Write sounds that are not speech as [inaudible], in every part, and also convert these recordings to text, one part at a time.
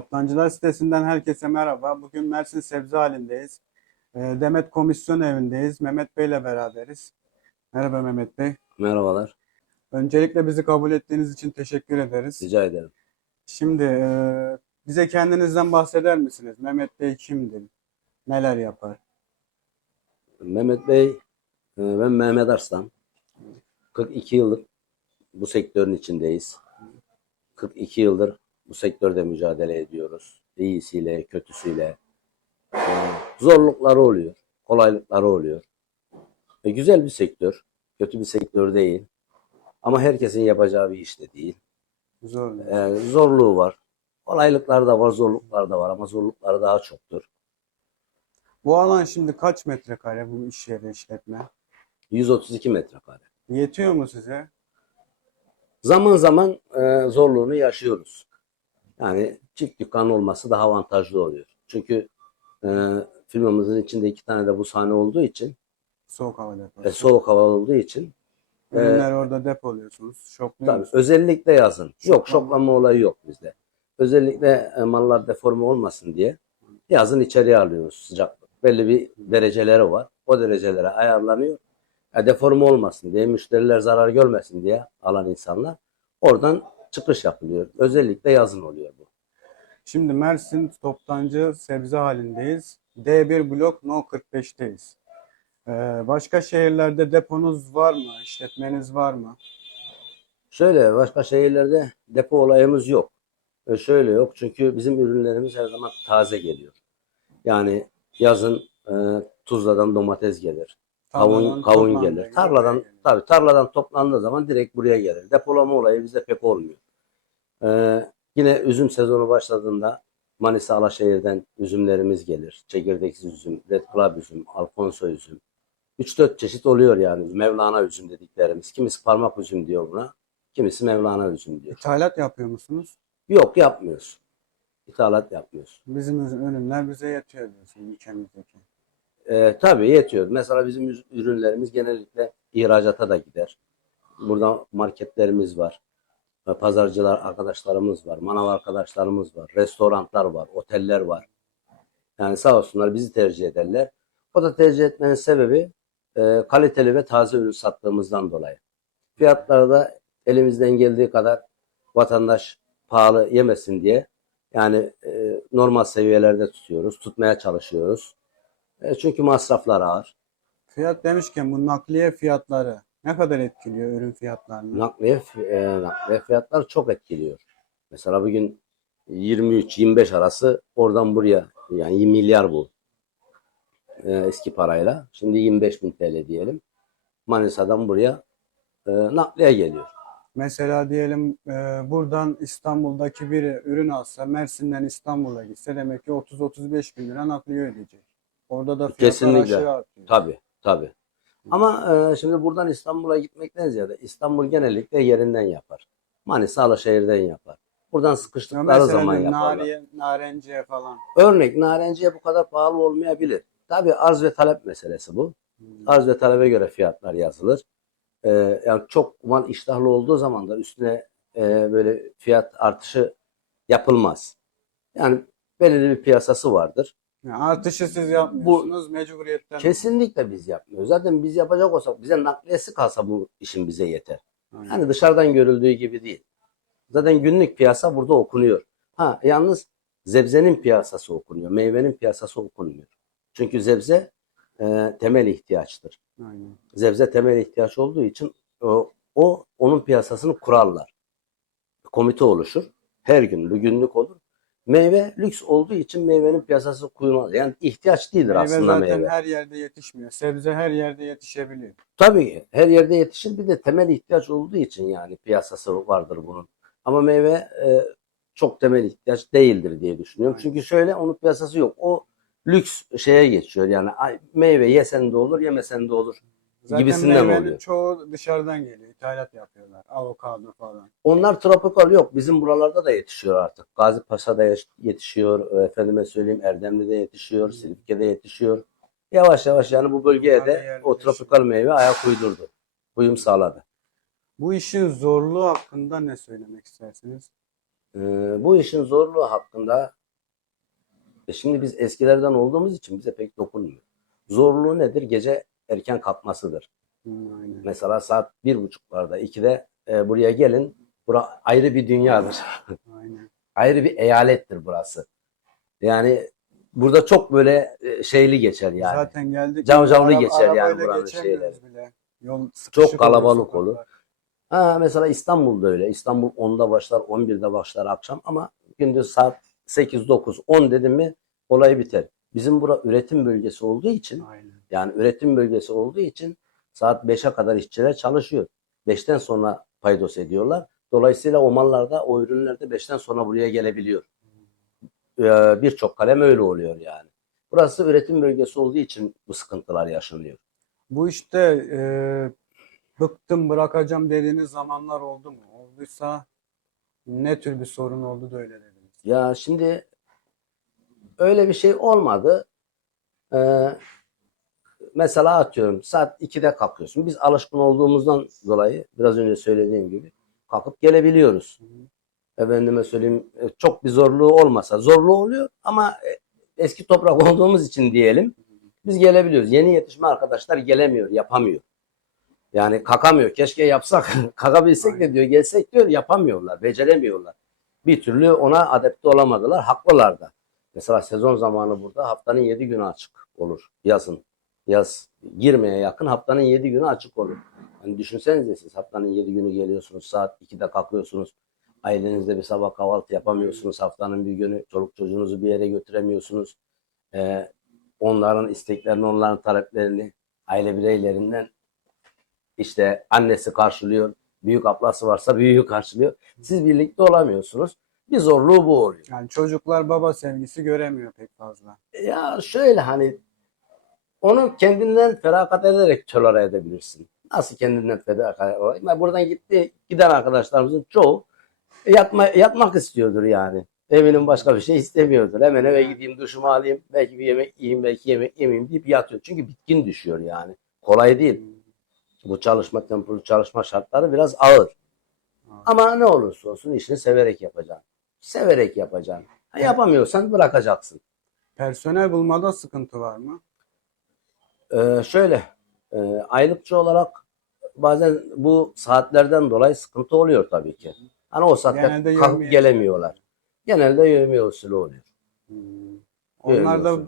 Toptancılar sitesinden herkese merhaba. Bugün Mersin Sebze halindeyiz. Ee, Demet Komisyon evindeyiz. Mehmet Bey ile beraberiz. Merhaba Mehmet Bey. Merhabalar. Öncelikle bizi kabul ettiğiniz için teşekkür ederiz. Rica ederim. Şimdi e, bize kendinizden bahseder misiniz? Mehmet Bey kimdir? Neler yapar? Mehmet Bey, e, ben Mehmet Arslan. 42 yıllık bu sektörün içindeyiz. 42 yıldır bu sektörde mücadele ediyoruz. İyisiyle, kötüsüyle. E, Zorlukları oluyor, kolaylıkları oluyor. E, Güzel bir sektör, kötü bir sektör değil. Ama herkesin yapacağı bir iş de değil. Zor. E, Zorluğu var. Kolaylıkları da var, zorlukları da var ama zorlukları daha çoktur. Bu alan şimdi kaç metrekare bu iş yeri işletme? 132 metrekare. Yetiyor mu size? Zaman zaman e, zorluğunu yaşıyoruz. Yani çift dükkan olması daha avantajlı oluyor. Çünkü e, firmamızın içinde iki tane de bu sahne olduğu için, Soğuk hava deposu. e, soğuk hava olduğu için Ürünler orada depoluyorsunuz. Şokluyor tabii musunuz? özellikle yazın. Yok Şoklama. şoklama olayı yok bizde. Özellikle e, mallar deforme olmasın diye yazın içeriye alıyoruz sıcaklık. Belli bir dereceleri var. O derecelere ayarlanıyor. E, deforme olmasın diye, müşteriler zarar görmesin diye alan insanlar oradan çıkış yapılıyor. Özellikle yazın oluyor bu. Şimdi Mersin Toptancı Sebze halindeyiz. D1 blok No 45'teyiz. Ee, başka şehirlerde deponuz var mı? İşletmeniz var mı? Şöyle başka şehirlerde depo olayımız yok. E, şöyle yok çünkü bizim ürünlerimiz her zaman taze geliyor. Yani yazın e, Tuzla'dan domates gelir. Kavun, kavun gelir. Tarladan tabii tarladan toplandığı zaman direkt buraya gelir. Depolama olayı bizde pek olmuyor. Ee, yine üzüm sezonu başladığında Manisa Alaşehir'den üzümlerimiz gelir. Çekirdeksiz üzüm, Red Club üzüm, Alfonso üzüm. 3-4 çeşit oluyor yani Mevlana üzüm dediklerimiz. Kimisi parmak üzüm diyor buna. Kimisi Mevlana üzüm diyor. İthalat yapıyor musunuz? Yok yapmıyoruz. İthalat yapmıyoruz. Bizim ürünler bize yetiyor diyorsun ülkemizdeki. Ee, tabii yetiyor. Mesela bizim ürünlerimiz genellikle ihracata da gider. Burada marketlerimiz var. Pazarcılar arkadaşlarımız var. Manav arkadaşlarımız var. Restoranlar var. Oteller var. Yani sağ olsunlar bizi tercih ederler. O da tercih etmenin sebebi e, kaliteli ve taze ürün sattığımızdan dolayı. Fiyatları da elimizden geldiği kadar vatandaş pahalı yemesin diye yani e, normal seviyelerde tutuyoruz. Tutmaya çalışıyoruz. E, çünkü masraflar ağır. Fiyat demişken bu nakliye fiyatları ne kadar etkiliyor ürün fiyatlarını? Nakliye, e, nakliye fiyatlar çok etkiliyor. Mesela bugün 23-25 arası oradan buraya yani milyar bu e, eski parayla. Şimdi 25 bin TL diyelim. Manisa'dan buraya e, nakliye geliyor. Mesela diyelim e, buradan İstanbul'daki bir ürün alsa Mersin'den İstanbul'a gitse demek ki 30-35 bin lira nakliye ödeyecek. Orada da fiyatlar Kesinlikle. aşırı artıyor. Tabii tabii. Ama e, şimdi buradan İstanbul'a gitmekten ziyade İstanbul genellikle yerinden yapar. Manisa Alaşehir'den yapar. Buradan sıkıştıkları mesela zaman yaparlar. Nariye, Narenciye falan. Örnek narenciye bu kadar pahalı olmayabilir. Tabii arz ve talep meselesi bu. Arz ve talebe göre fiyatlar yazılır. Ee, yani çok mal iştahlı olduğu zaman da üstüne e, böyle fiyat artışı yapılmaz. Yani belirli bir piyasası vardır. Yani artışı siz yapmıyorsunuz mecburiyetten. Kesinlikle biz yapmıyoruz. Zaten biz yapacak olsak bize nakliyesi kalsa bu işin bize yeter. Aynen. Hani dışarıdan görüldüğü gibi değil. Zaten günlük piyasa burada okunuyor. Ha yalnız zebzenin piyasası okunuyor. Meyvenin piyasası okunmuyor. Çünkü zebze e, temel ihtiyaçtır. Aynen. Zebze temel ihtiyaç olduğu için o, o onun piyasasını kurarlar. Komite oluşur. Her gün günlük olur. Meyve lüks olduğu için meyvenin piyasası kurulmaz. Yani ihtiyaç değildir Meyve aslında zaten meyve. her yerde yetişmiyor. Sebze her yerde yetişebiliyor. Tabii her yerde yetişir bir de temel ihtiyaç olduğu için yani piyasası vardır bunun. Ama meyve e, çok temel ihtiyaç değildir diye düşünüyorum. Aynen. Çünkü şöyle onun piyasası yok. O lüks şeye geçiyor. Yani meyve yesen de olur, yemesen de olur. Zaten Gibisinden meyvenin oluyor. çoğu dışarıdan geliyor. İthalat yapıyorlar. Avokado falan. Onlar tropikal yok. Bizim buralarda da yetişiyor artık. Gazi Paşa'da yet- yetişiyor. Efendime söyleyeyim Erdemli'de yetişiyor. Silifke'de yetişiyor. Yavaş yavaş yani bu bölgeye de o tropikal meyve ayak uydurdu. Uyum sağladı. Bu işin zorluğu hakkında ne söylemek istersiniz? Ee, bu işin zorluğu hakkında e şimdi biz eskilerden olduğumuz için bize pek dokunmuyor. Zorluğu nedir? Gece erken kalkmasıdır. Hı, aynen. Mesela saat bir buçuklarda, ikide e, buraya gelin. Bura ayrı bir dünyadır. [laughs] Aynen. ayrı bir eyalettir burası. Yani burada çok böyle e, şeyli geçer yani. Zaten geldik. Cavcavlı Araba- geçer yani buranın geçemiyoruz bile. Yol Çok kalabalık olur. sokaklar. Ha, mesela İstanbul'da öyle. İstanbul 10'da başlar, 11'de başlar akşam ama gündüz saat 8, 9, 10 dedim mi olay biter. Bizim bura üretim bölgesi olduğu için Aynen. Yani üretim bölgesi olduğu için saat 5'e kadar işçiler çalışıyor. 5'ten sonra paydos ediyorlar. Dolayısıyla o mallar da o ürünler de 5'ten sonra buraya gelebiliyor. Ee, Birçok kalem öyle oluyor yani. Burası üretim bölgesi olduğu için bu sıkıntılar yaşanıyor. Bu işte e, bıktım bırakacağım dediğiniz zamanlar oldu mu? Olduysa ne tür bir sorun oldu da öyle dediniz? Ya şimdi öyle bir şey olmadı. Ee, mesela atıyorum saat 2'de kalkıyorsun. Biz alışkın olduğumuzdan dolayı biraz önce söylediğim gibi kalkıp gelebiliyoruz. Efendime söyleyeyim e, çok bir zorluğu olmasa zorluğu oluyor ama e, eski toprak [laughs] olduğumuz için diyelim biz gelebiliyoruz. Yeni yetişme arkadaşlar gelemiyor, yapamıyor. Yani kakamıyor. Keşke yapsak, [laughs] kakabilsek de diyor, gelsek diyor, yapamıyorlar, beceremiyorlar. Bir türlü ona adapte olamadılar, haklılar da. Mesela sezon zamanı burada haftanın 7 günü açık olur yazın. Yaz girmeye yakın haftanın 7 günü açık olur. Hani düşünsenize siz haftanın 7 günü geliyorsunuz, saat 2'de kalkıyorsunuz. Ailenizle bir sabah kahvaltı yapamıyorsunuz haftanın bir günü. Çoluk çocuğunuzu bir yere götüremiyorsunuz. Ee, onların isteklerini, onların taleplerini aile bireylerinden işte annesi karşılıyor. Büyük ablası varsa büyüğü karşılıyor. Siz birlikte olamıyorsunuz. Bir zorluğu bu oluyor. Yani çocuklar baba sevgisi göremiyor pek fazla. Ya şöyle hani onu kendinden feragat ederek tolere edebilirsin. Nasıl kendinden feragat olayım? Buradan gitti giden arkadaşlarımızın çoğu yatma, yatmak istiyordur yani. Evinin başka bir şey istemiyordur. Hemen eve gideyim duşumu alayım. Belki bir yemek yiyeyim, belki yemek yemeyeyim deyip yatıyor. Çünkü bitkin düşüyor yani. Kolay değil. Bu çalışma tempolu çalışma şartları biraz ağır. Ama ne olursa olsun işini severek yapacaksın. Severek yapacaksın. Ha, yapamıyorsan bırakacaksın. Personel bulmada sıkıntı var mı? Ee, şöyle e, aylıkçı olarak bazen bu saatlerden dolayı sıkıntı oluyor tabii ki. Hani o saatte Genelde kalkıp yevmiye gelemiyorlar. Genelde yevmiye usulü oluyor. Hmm. Onlar da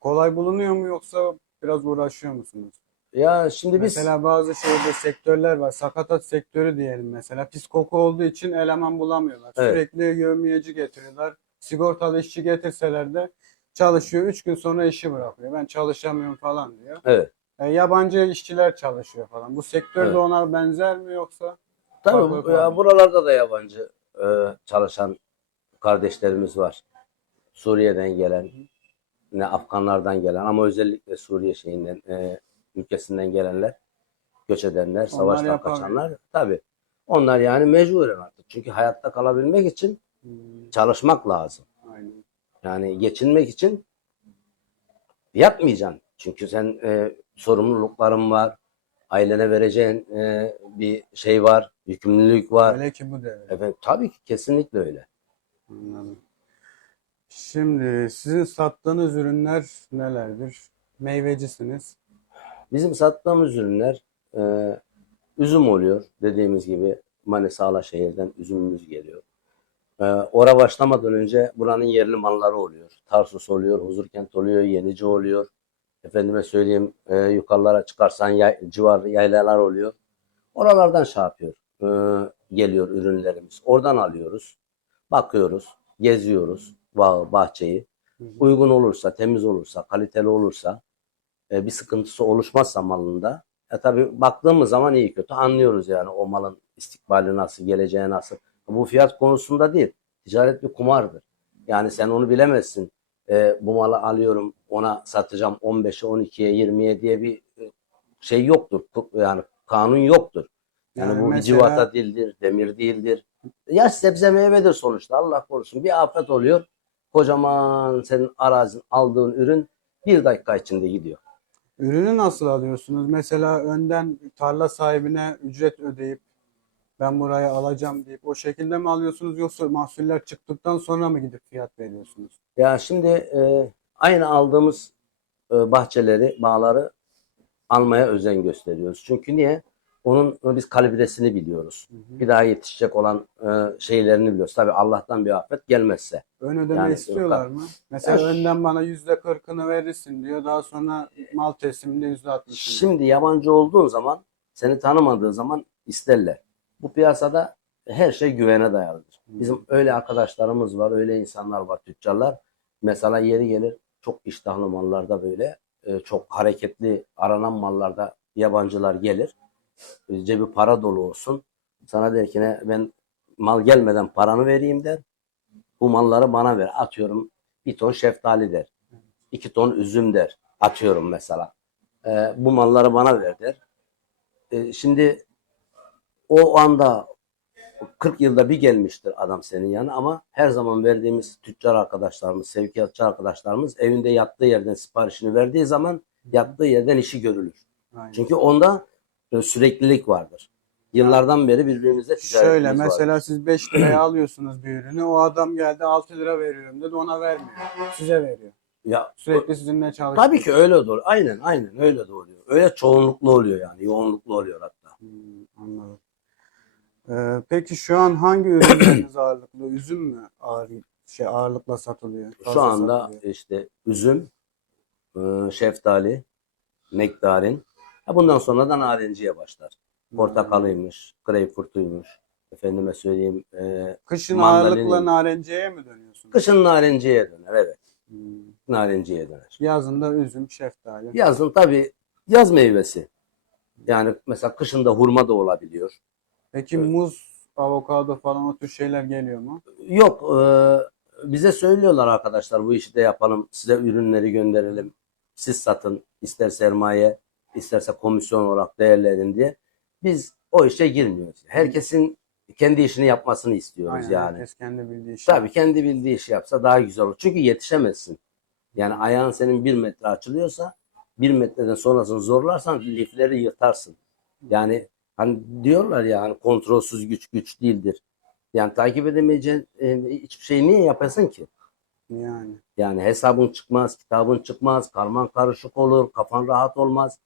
kolay bulunuyor mu yoksa biraz uğraşıyor musunuz? Ya şimdi biz Mesela bazı şeyde sektörler var. Sakatat sektörü diyelim mesela. Pis koku olduğu için eleman bulamıyorlar. Evet. Sürekli yevmiyeci getiriyorlar. Sigortalı işçi getirseler de çalışıyor. Üç gün sonra işi bırakıyor. Ben çalışamıyorum falan diyor. evet. E, yabancı işçiler çalışıyor falan. Bu sektörde Evet. ona benzer mi yoksa? Tabii bu- ya buralarda da yabancı e, çalışan kardeşlerimiz var. Suriye'den gelen, ne Afganlardan gelen ama özellikle Suriye şeyinden e, ülkesinden gelenler, göç edenler, savaştan yapamıyor. kaçanlar tabii. Onlar yani mecburen artık. Çünkü hayatta kalabilmek için Hmm, çalışmak lazım. Yani geçinmek için yatmayacaksın. Çünkü sen e, sorumlulukların var. Ailene vereceğin e, bir şey var. Yükümlülük var. Öyle ki bu devir. Evet, tabii ki kesinlikle öyle. Anladım. Şimdi sizin sattığınız ürünler nelerdir? Meyvecisiniz. Bizim sattığımız ürünler e, üzüm oluyor. Dediğimiz gibi Manisa Alaşehir'den üzümümüz geliyor. E, ora başlamadan önce buranın yerli malları oluyor. Tarsus oluyor, Huzurkent oluyor, Yenici oluyor. Efendime söyleyeyim e, yukarılara çıkarsan yay, civar yaylalar oluyor. Oralardan şey yapıyor. e, geliyor ürünlerimiz. Oradan alıyoruz. Bakıyoruz, geziyoruz bağı, bahçeyi. Hı hı. Uygun olursa, temiz olursa, kaliteli olursa e, bir sıkıntısı oluşmazsa malında e tabi baktığımız zaman iyi kötü anlıyoruz yani o malın istikbali nasıl, geleceği nasıl. Bu fiyat konusunda değil. Ticaret bir kumardır. Yani sen onu bilemezsin. E, bu malı alıyorum ona satacağım 15'e 12'ye 20'ye diye bir e, şey yoktur. Yani kanun yoktur. Yani, Yani bu bir mesela- civata değildir, demir değildir. Ya sebze meyvedir sonuçta Allah korusun. Bir afet oluyor. Kocaman senin arazin aldığın ürün bir dakika içinde gidiyor. Ürünü nasıl alıyorsunuz? Mesela önden tarla sahibine ücret ödeyip ben burayı alacağım deyip o şekilde mi alıyorsunuz yoksa mahsuller çıktıktan sonra mı gidip fiyat veriyorsunuz? Ya şimdi e, aynı aldığımız e, bahçeleri, bağları almaya özen gösteriyoruz. Çünkü niye? Onun biz kalibresini biliyoruz. Hı hı. Bir daha yetişecek olan e, şeylerini biliyoruz. Tabii Allah'tan bir afet gelmezse. Ön ödeme Yani istiyorlar mı? Mesela Ya önden bana yüzde kırkını verirsin diyor. Daha sonra mal tesliminde yüzde altmışını. Şimdi yabancı olduğun zaman, seni tanımadığı zaman isterler. Bu piyasada her şey güvene dayalıdır. Bizim öyle arkadaşlarımız var, öyle insanlar var, tüccarlar. Mesela yeri gelir çok iştahlı mallarda böyle, e, çok hareketli aranan mallarda yabancılar gelir. E, Cebi para dolu olsun. Sana der ki ne, ben mal gelmeden paranı vereyim der. Bu malları bana ver. Atıyorum bir ton şeftali der. iki ton üzüm der. Atıyorum mesela. E, bu malları bana ver der. E, şimdi o anda 40 yılda bir gelmiştir adam senin yanına ama her zaman verdiğimiz tüccar arkadaşlarımız, sevkiyatçı arkadaşlarımız evinde yattığı yerden siparişini verdiği zaman yattığı yerden işi görülür. Aynen. Çünkü onda e, süreklilik vardır. Yıllardan beri birbirimizle ticaretimiz Şöyle vardır. mesela siz 5 liraya alıyorsunuz bir ürünü. O adam geldi 6 lira veriyorum dedi ona vermiyor. Size veriyor. Ya, Sürekli sizinle çalışıyor. tabii ki öyle oluyor. Aynen aynen öyle oluyor. Öyle çoğunluklu oluyor yani. Yoğunluklu oluyor hatta. Hmm, anladım. Ee, peki şu an hangi ürünleriniz [clears throat] ağırlıklı? Üzüm mü ağır, şey ağırlıkla satılıyor? Şu anda satılıyor? işte üzüm, e, şeftali, nektarin. Ha bundan sonra da narenciye başlar. Hmm. Portakalıymış, greyfurtuymuş. Efendime söyleyeyim. e, Kışın ağırlıkla narenciyeye mi dönüyorsunuz? kışın narenciye döner. Evet. Hmm. Narenciye döner. Yazın da üzüm, şeftali. Yazın tabii yaz meyvesi. Yani mesela kışın da hurma da olabiliyor. Peki muz, avokado falan o tür şeyler geliyor mu? Yok e, bize söylüyorlar arkadaşlar bu işi de yapalım. Size ürünleri gönderelim. Siz satın. ister sermaye isterse komisyon olarak değerlerin diye. Biz o işe girmiyoruz. Herkesin kendi işini yapmasını istiyoruz Aynen, yani. herkes kendi bildiği işi. Tabii kendi bildiği işi yapsa daha güzel olur. Çünkü yetişemezsin. Yani ayağın senin bir metre açılıyorsa bir metreden sonrasını zorlarsan lifleri yırtarsın. Yani hani diyorlar ya hani kontrolsüz güç güç değildir. Yani takip edemeyeceğin e, hiçbir şeyi niye yapasın ki? Yani. Yani hesabın çıkmaz, kitabın çıkmaz, karman karışık olur, kafan rahat olmaz.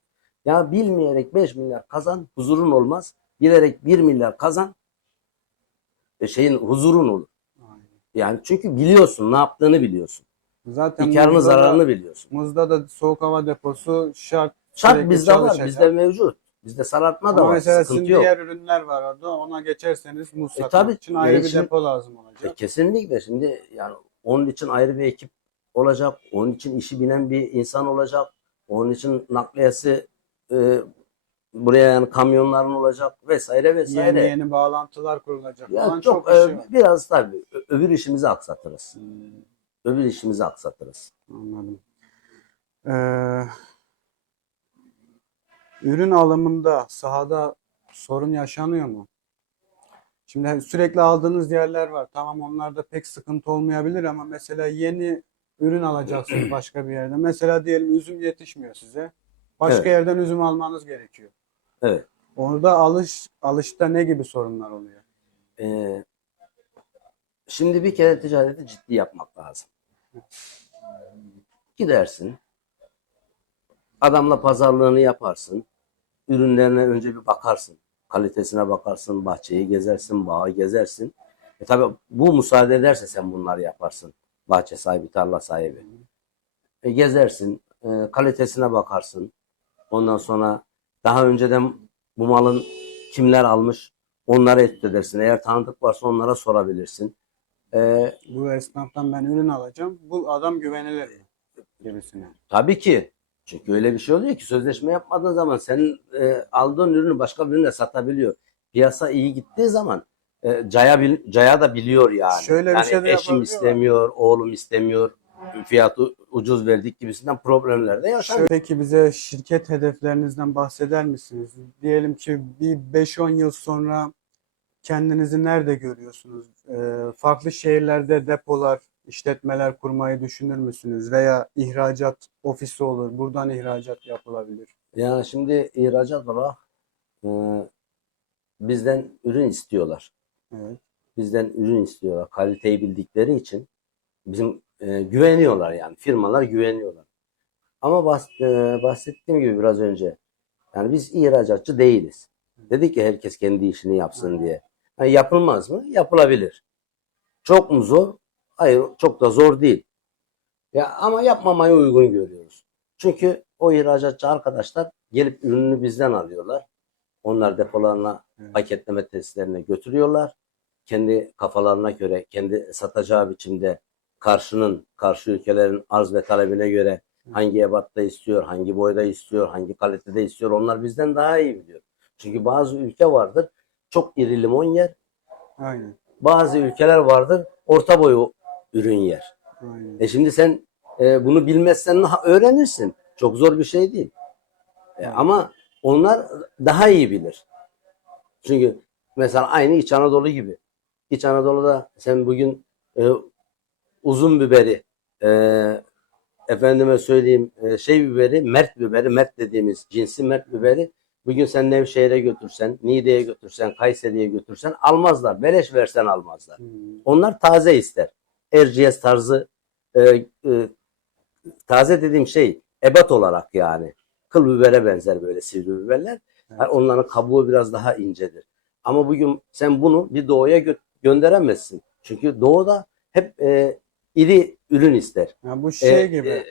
Ya bilmeyerek 5 milyar kazan, huzurun olmaz. Bilerek 1 milyar kazan, e, şeyin huzurun olur. aynen. Yani çünkü biliyorsun, ne yaptığını biliyorsun. Zaten Bir karını muzda da- zararını biliyorsun. Muzda da soğuk hava deposu şart. Şart bizde var, bizde mevcut. Bizde sarartma da Ama var, mesela sıkıntı sizin yok. diğer ürünler var orada. Ona geçerseniz muz E, satmak tabii, için ayrı bir değişim- depo lazım E, olacak. kesinlikle şimdi yani onun için ayrı bir ekip olacak. Onun için işi bilen bir insan olacak. Onun için nakliyesi e, buraya yani kamyonların olacak vesaire vesaire. Yeni yeni bağlantılar kurulacak Ya falan çok, çok, işi e, var. biraz tabii ö- öbür işimizi aksatırız. Hmm, Öbür işimizi aksatırız. anladım. Ee, ürün alımında sahada sorun yaşanıyor mu? Şimdi sürekli aldığınız yerler var. Tamam onlarda pek sıkıntı olmayabilir ama mesela yeni ürün alacaksınız [clears throat] başka bir yerde. Mesela diyelim üzüm yetişmiyor size. Başka Evet. yerden üzüm almanız gerekiyor. Evet. Orada alış alışta ne gibi sorunlar oluyor? E, şimdi bir kere ticareti ciddi yapmak lazım. Gidersin. Adamla pazarlığını yaparsın. Ürünlerine önce bir bakarsın. Kalitesine bakarsın, bahçeyi gezersin, bağı gezersin. E tabi bu müsaade ederse sen bunları yaparsın. Bahçe sahibi, tarla sahibi. E gezersin, e, kalitesine bakarsın. Ondan sonra daha önceden bu malın kimler almış onlara etüt edersin. Eğer tanıdık varsa onlara sorabilirsin. E, Bu esnaftan ben ürün alacağım. Bu adam güvenilir? Gibisine. Tabii ki. Çünkü öyle bir şey oluyor ki sözleşme yapmadığın zaman senin e, aldığın ürünü başka birine satabiliyor. Piyasa iyi gittiği zaman e, caya, bil- caya da biliyor yani. Şöyle bir yani şey de eşim istemiyor, oğlum istemiyor, fiyatı ucuz verdik gibisinden problemler de yaşanıyor. Şöyle ki bize şirket hedeflerinizden bahseder misiniz? Diyelim ki bir 5-10 yıl sonra kendinizi nerede görüyorsunuz? Ee, farklı şehirlerde depolar, işletmeler kurmayı düşünür müsünüz? Veya ihracat ofisi olur, buradan ihracat yapılabilir. Ya şimdi ihracat olarak e, bizden ürün istiyorlar. Evet. Bizden ürün istiyorlar. Kaliteyi bildikleri için bizim e, güveniyorlar yani. Firmalar güveniyorlar. Ama bahs- e, bahsettiğim gibi biraz önce yani biz ihracatçı değiliz. Dedik ki herkes kendi işini yapsın diye. Yani yapılmaz mı? Yapılabilir. Çok mu zor? Hayır, çok da zor değil. Ya ama yapmamayı uygun görüyoruz. Çünkü o ihracatçı arkadaşlar gelip ürünü bizden alıyorlar. Onlar depolarına, Evet. paketleme tesislerine götürüyorlar. Kendi kafalarına göre, kendi satacağı biçimde karşının, karşı ülkelerin arz ve talebine göre hangi ebatta istiyor, hangi boyda istiyor, hangi kalitede istiyor onlar bizden daha iyi biliyor. Çünkü bazı ülke vardır çok iri limon yer, Aynen. bazı ülkeler vardır orta boy ürün yer. Aynen. E şimdi sen e, bunu bilmezsen öğrenirsin. Çok zor bir şey değil. E, ama onlar daha iyi bilir. Çünkü mesela aynı İç Anadolu gibi. İç Anadolu'da sen bugün e, uzun biberi, e, efendime söyleyeyim e, şey biberi, mert biberi, mert dediğimiz cinsi mert biberi bugün sen Nevşehir'e götürsen, Niğde'ye götürsen, Kayseri'ye götürsen almazlar. Beleş versen almazlar. Hmm. Onlar taze ister. Erciyes tarzı e, e, taze dediğim şey ebat olarak yani. Kıl bibere benzer böyle sivri biberler. Evet. Yani onların kabuğu biraz daha incedir. Ama bugün sen bunu bir doğuya gö- gönderemezsin. Çünkü doğuda hep e, iri ürün ister. Ya bu şey E, gibi. e,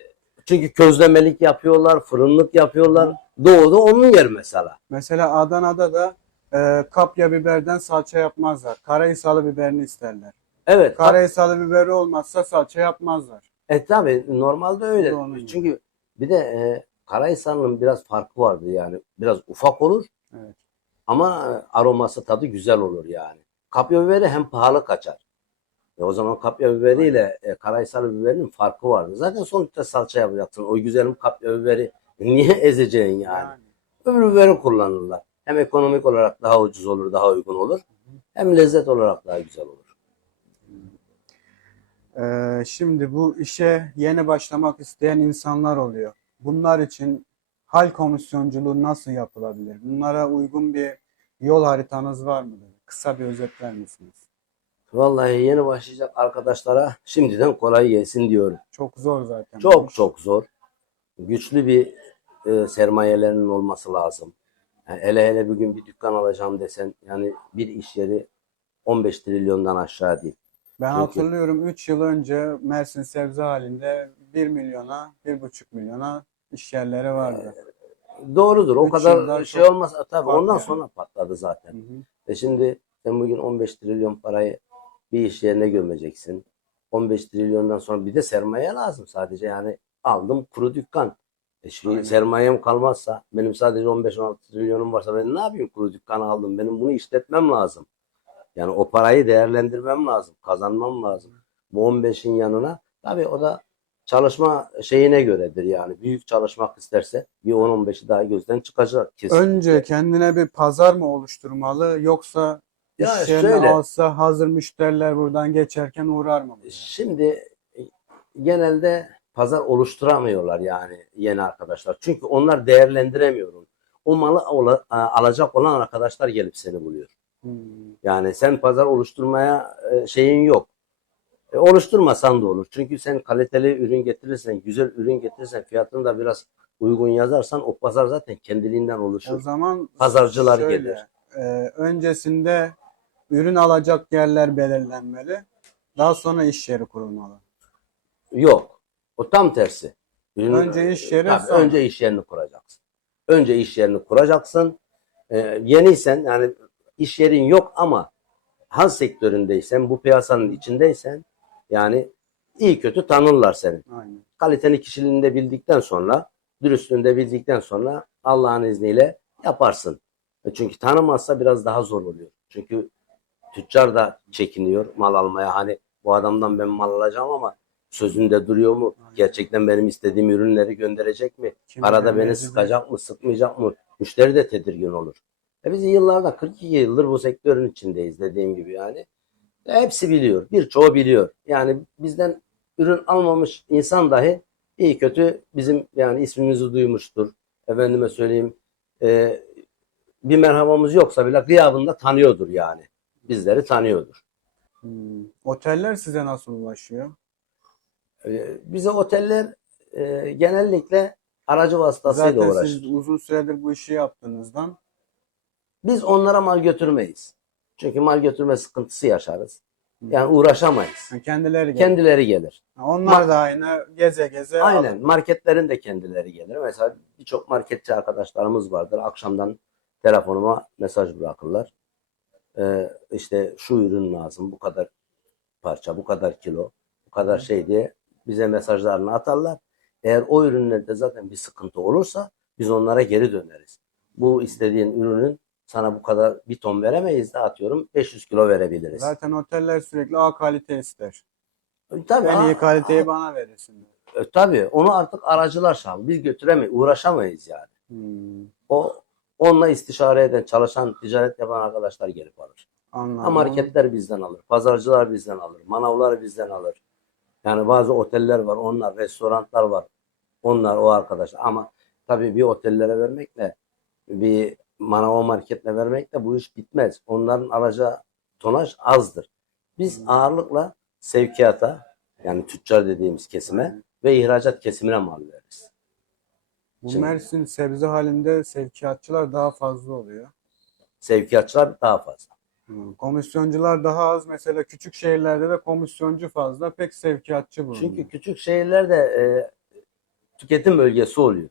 çünkü közlemelik yapıyorlar, fırınlık yapıyorlar. Doğuda onun yer mesela. Mesela Adana'da da e, kapya biberden salça yapmazlar. Karahisalı biberini isterler. Evet. Karahisalı biberi olmazsa salça yapmazlar. E tabi normalde öyle. Onun gibi. Çünkü bir de e, Karahisar'ın biraz farkı vardı yani. Biraz ufak olur Evet. ama e, aroması tadı güzel olur yani. Kapya biberi hem pahalı kaçar. E o zaman kapya biberiyle e, Karahisar biberinin farkı vardı. Zaten sonuçta salça yapacaksın. O güzelim kapya biberi [laughs] niye ezeceksin yani? Yani. Öbür biberi kullanırlar. Hem ekonomik olarak daha ucuz olur, daha uygun olur. Hem lezzet olarak daha güzel olur. Ee, şimdi bu işe yeni başlamak isteyen insanlar oluyor. Bunlar için hal komisyonculuğu nasıl yapılabilir? Bunlara uygun bir yol haritanız var mıdır? Kısa bir özetler misiniz? Vallahi yeni başlayacak arkadaşlara şimdiden kolay gelsin diyorum. Çok zor zaten. Çok çok zor. Güçlü bir e, sermayelerinin olması lazım. Yani hele hele bugün bir dükkan alacağım desen yani bir iş yeri 15 trilyondan aşağı değil. Ben Çünkü- hatırlıyorum 3 yıl önce Mersin sebze halinde 1 milyona, 1,5 milyona iş yerleri vardı. Doğrudur. O Üç kadar yıldan şey çok olmaz. Tabii fark ondan yani. sonra patladı zaten. Hı hı. E şimdi sen bugün 15 trilyon parayı bir iş yerine gömeceksin. 15 trilyondan sonra bir de sermaye lazım sadece. Yani aldım kuru dükkan. E şimdi Aynen. sermayem kalmazsa benim sadece 15-16 trilyonum varsa ben ne yapayım kuru dükkanı aldım. Benim bunu işletmem lazım. Yani o parayı değerlendirmem lazım. Kazanmam lazım. Bu 15'in yanına tabii o da çalışma şeyine göredir yani. Büyük çalışmak isterse bir 10-15'i daha gözden çıkacak kesin. Önce kendine bir pazar mı oluşturmalı yoksa Ya iş yerine şöyle. alsa hazır müşteriler buradan geçerken uğrar mı? buraya? Şimdi e, genelde pazar oluşturamıyorlar yani yeni arkadaşlar. Çünkü onlar değerlendiremiyor. O malı alacak olan arkadaşlar gelip seni buluyor. Hmm. Yani sen pazar oluşturmaya e, şeyin yok. E, oluşturmasan da olur. Çünkü sen kaliteli ürün getirirsen, güzel ürün getirirsen, fiyatını da biraz uygun yazarsan o pazar zaten kendiliğinden O oluşur. zaman Pazarcılar şöyle, gelir. e, öncesinde ürün alacak yerler belirlenmeli. Daha sonra iş yeri kurulmalı. Yok. O tam tersi. Ürün- Önce iş yeri, Tabii, sonra- önce iş yerini kuracaksın. Önce iş yerini kuracaksın. Ee, yeniysen yani iş yerin yok ama hal sektöründeysen, bu piyasanın içindeysen yani iyi kötü tanırlar seni. Aynen. Kaliteni kişiliğini de bildikten sonra, dürüstlüğünü de bildikten sonra Allah'ın izniyle yaparsın. E Çünkü tanımazsa biraz daha zor oluyor. Çünkü tüccar da çekiniyor mal almaya. Hani bu adamdan ben mal alacağım ama sözünde duruyor mu? Aynen. Gerçekten benim istediğim ürünleri gönderecek mi? Kim Arada beni sıkacak mı, sıkmayacak mı? Müşteri de tedirgin olur. E biz yıllarda 42 yıldır bu sektörün içindeyiz dediğim gibi yani. E hepsi biliyor. Birçoğu biliyor. Yani bizden ürün almamış insan dahi iyi kötü bizim yani ismimizi duymuştur. Efendime söyleyeyim e, bir merhabamız yoksa bile gıyabında tanıyordur yani. Bizleri tanıyordur. Hmm. Oteller size nasıl ulaşıyor? Ee, bize oteller e, genellikle aracı vasıtasıyla Zaten uğraşır. siz uzun süredir bu işi yaptığınızdan Biz onlara mal götürmeyiz. Çünkü mal götürme sıkıntısı yaşarız. Yani uğraşamayız. yani kendileri gelir. Kendileri gelir. Onlar da aynı geze geze Aynen. alır. Marketlerin de kendileri gelir. Mesela birçok marketçi arkadaşlarımız vardır. Akşamdan telefonuma mesaj bırakırlar. Ee, işte şu ürün lazım, bu kadar parça, bu kadar kilo, bu kadar şey diye bize mesajlarını atarlar. Eğer o ürünlerde zaten bir sıkıntı olursa biz onlara geri döneriz. Bu istediğin ürünün sana bu kadar bir ton veremeyiz de atıyorum 500 kilo verebiliriz. Zaten oteller sürekli A kalite ister. Tabii, En iyi a- kaliteyi bana verirsin. E, tabii onu artık aracılar şahı. Biz götüremeyiz, uğraşamayız yani. Hmm. O onunla istişare eden, çalışan, ticaret yapan arkadaşlar gelip alır. Anladım. Ha, marketler bizden alır, pazarcılar bizden alır, manavlar bizden alır. Yani bazı oteller var, onlar, restoranlar var. Onlar o arkadaşlar. Ama tabii bir otellere vermekle, bir manava marketle vermekle bu iş bitmez. Onların alacağı tonaj azdır. Biz Hmm. ağırlıkla sevkiyata, yani tüccar dediğimiz kesime ve ihracat kesimine mal veririz. Bu Şimdi- Mersin sebze halinde sevkiyatçılar daha fazla oluyor. Sevkiyatçılar daha fazla. Hmm. Komisyoncular daha az. Mesela küçük şehirlerde de komisyoncu fazla. Pek sevkiyatçı bulunuyor. Çünkü küçük şehirlerde e, tüketim bölgesi oluyor.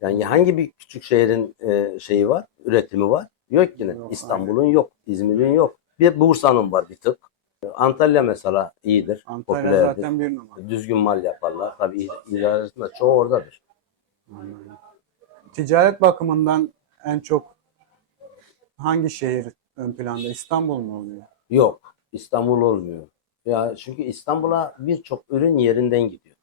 Yani hangi bir küçük şehrin e, şeyi var, üretimi var? Yok yine. İstanbul'un yok, İzmir'in yok. Bir Bursa'nın var bir tık. Antalya mesela iyidir, Antalya popülerdir. zaten bir numara. Düzgün mal yaparlar. Tabii ih- ihracatın da çoğu oradadır. Anladım. Ticaret bakımından en çok hangi şehir ön planda? İstanbul mu oluyor? Yok, İstanbul olmuyor. Ya çünkü İstanbul'a birçok ürün yerinden gidiyor.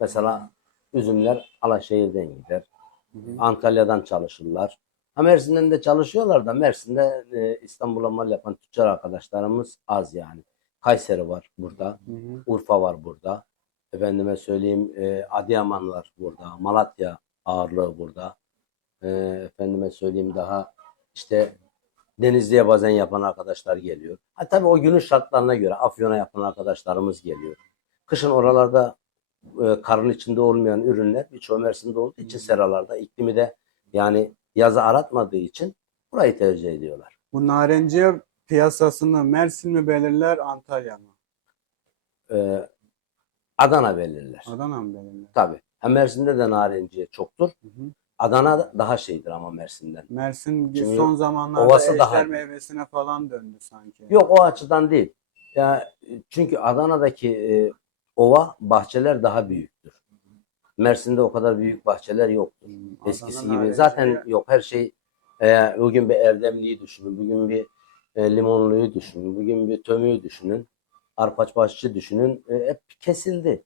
Mesela üzümler Alaşehir'den gider. Hı hı. Antalya'dan çalışırlar. Ha Mersin'den de çalışıyorlar da Mersin'de e, İstanbul'a mal yapan tüccar arkadaşlarımız az yani. Kayseri var burada, Hı hı. Urfa var burada. Efendime söyleyeyim e, Adıyaman var burada, Malatya ağırlığı burada. E, efendime söyleyeyim daha işte Denizli'ye bazen yapan arkadaşlar geliyor. Ha tabii o günün şartlarına göre Afyon'a yapan arkadaşlarımız geliyor. Kışın oralarda e, karın içinde olmayan ürünler birçoğu Mersin'de olduğu için seralarda iklimi de yani yazı aratmadığı için burayı tercih ediyorlar. Bu narenciye piyasasını Mersin mi belirler, Antalya mı? E, Adana belirler. Adana mı belirler? Tabii. Hem Mersin'de de narenciye çoktur. Hı hı. Adana daha şeydir ama Mersin'den. Mersin Çünkü son zamanlarda ovası ejder daha- meyvesine falan döndü sanki. Yok o açıdan değil. Ya çünkü Adana'daki e, ova bahçeler daha büyüktür. Mersin'de o kadar büyük bahçeler yoktur. Hmm, Eskisi gibi. Zaten yok her şey e, bugün bir Erdemli'yi düşünün, bugün bir e, Limonlu'yu düşünün, bugün bir Tömü'yü düşünün, Arpaçbaşçı düşünün. E, hep kesildi.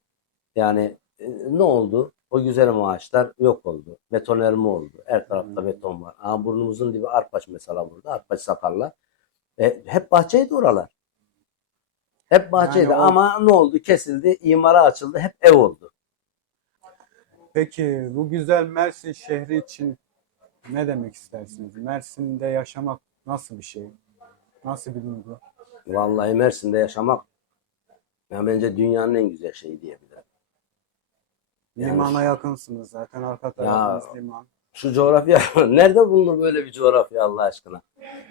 Yani e, ne oldu? O güzel maaşlar yok oldu. Betonarme oldu. Her tarafta Hmm. beton var. Aa, burnumuzun dibi Arpaç mesela burada. Arpaç sakarlar. E, hep bahçeydi oralar. Hep bahçeydi o- ama ne oldu? Kesildi, imara açıldı, hep ev oldu. Peki bu güzel Mersin şehri için ne demek istersiniz? Mersin'de yaşamak nasıl bir şey? Nasıl bir duygu? Vallahi Mersin'de yaşamak ya bence dünyanın en güzel şeyi diyebilirim. Yani Limana yakınsınız zaten arka tarafınız liman. Şu coğrafya [laughs] nerede bulunur böyle bir coğrafya Allah aşkına?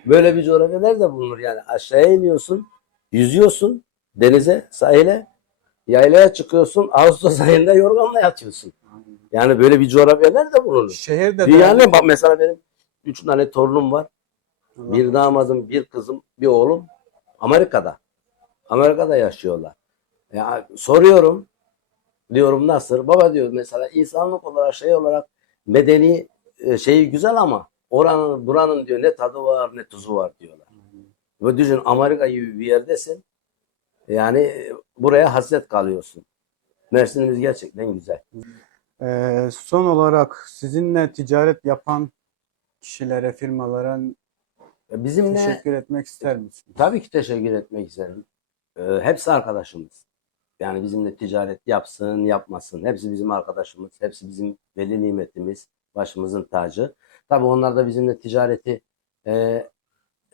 Böyle bir coğrafya nerede bulunur yani? Aşağıya iniyorsun, yüzüyorsun denize, sahile, yaylaya çıkıyorsun, Ağustos [laughs] ayında yorganla yatıyorsun. Yani böyle bir coğrafya nerede bulunur? Şehirde Dünyanın de bak mesela benim üç tane torunum var. Allah Bir damadım, bir kızım, bir oğlum Amerika'da. Amerika'da yaşıyorlar. Ya soruyorum. Diyorum nasıl? Baba diyor mesela insanlık olarak şey olarak medeni e, şeyi güzel ama oranın buranın diyor ne tadı var ne tuzu var diyorlar. Ve düşün Amerika gibi bir yerdesin. Yani e, buraya hasret kalıyorsun. Mersin'imiz gerçekten güzel. Ee, son olarak sizinle ticaret yapan kişilere, firmalara Bizimle teşekkür etmek ister misin? Tabii ki teşekkür etmek isterim. Ee, hepsi arkadaşımız. Yani bizimle ticaret yapsın, yapmasın. Hepsi bizim arkadaşımız. Hepsi bizim veli nimetimiz. Başımızın tacı. Tabii onlar da bizimle ticareti Ee,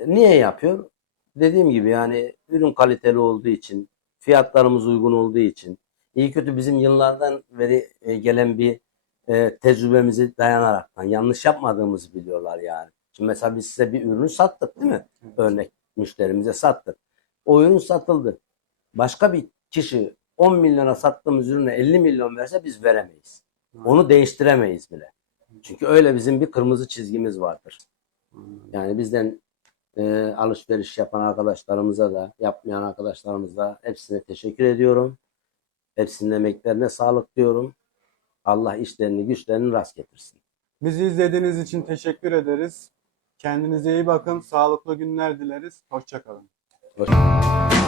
niye yapıyor? Dediğim gibi yani ürün kaliteli olduğu için, fiyatlarımız uygun olduğu için, iyi kötü bizim yıllardan beri e, gelen bir e, tecrübemizi dayanaraktan yanlış yapmadığımızı biliyorlar yani. Şimdi mesela biz size bir ürünü sattık değil mi? Örnek müşterimize sattık. O ürün satıldı. Başka bir kişi 10 milyona sattığımız ürüne 50 milyon verse biz veremeyiz. Onu değiştiremeyiz bile. Çünkü öyle bizim bir kırmızı çizgimiz vardır. Yani bizden e, alışveriş yapan arkadaşlarımıza da yapmayan arkadaşlarımıza da hepsine teşekkür ediyorum. Hepsinin emeklerine sağlık diyorum. Allah işlerini güçlerini rast getirsin. Bizi izlediğiniz için teşekkür ederiz. Kendinize iyi bakın. Sağlıklı günler dileriz. Hoşçakalın. Hoş-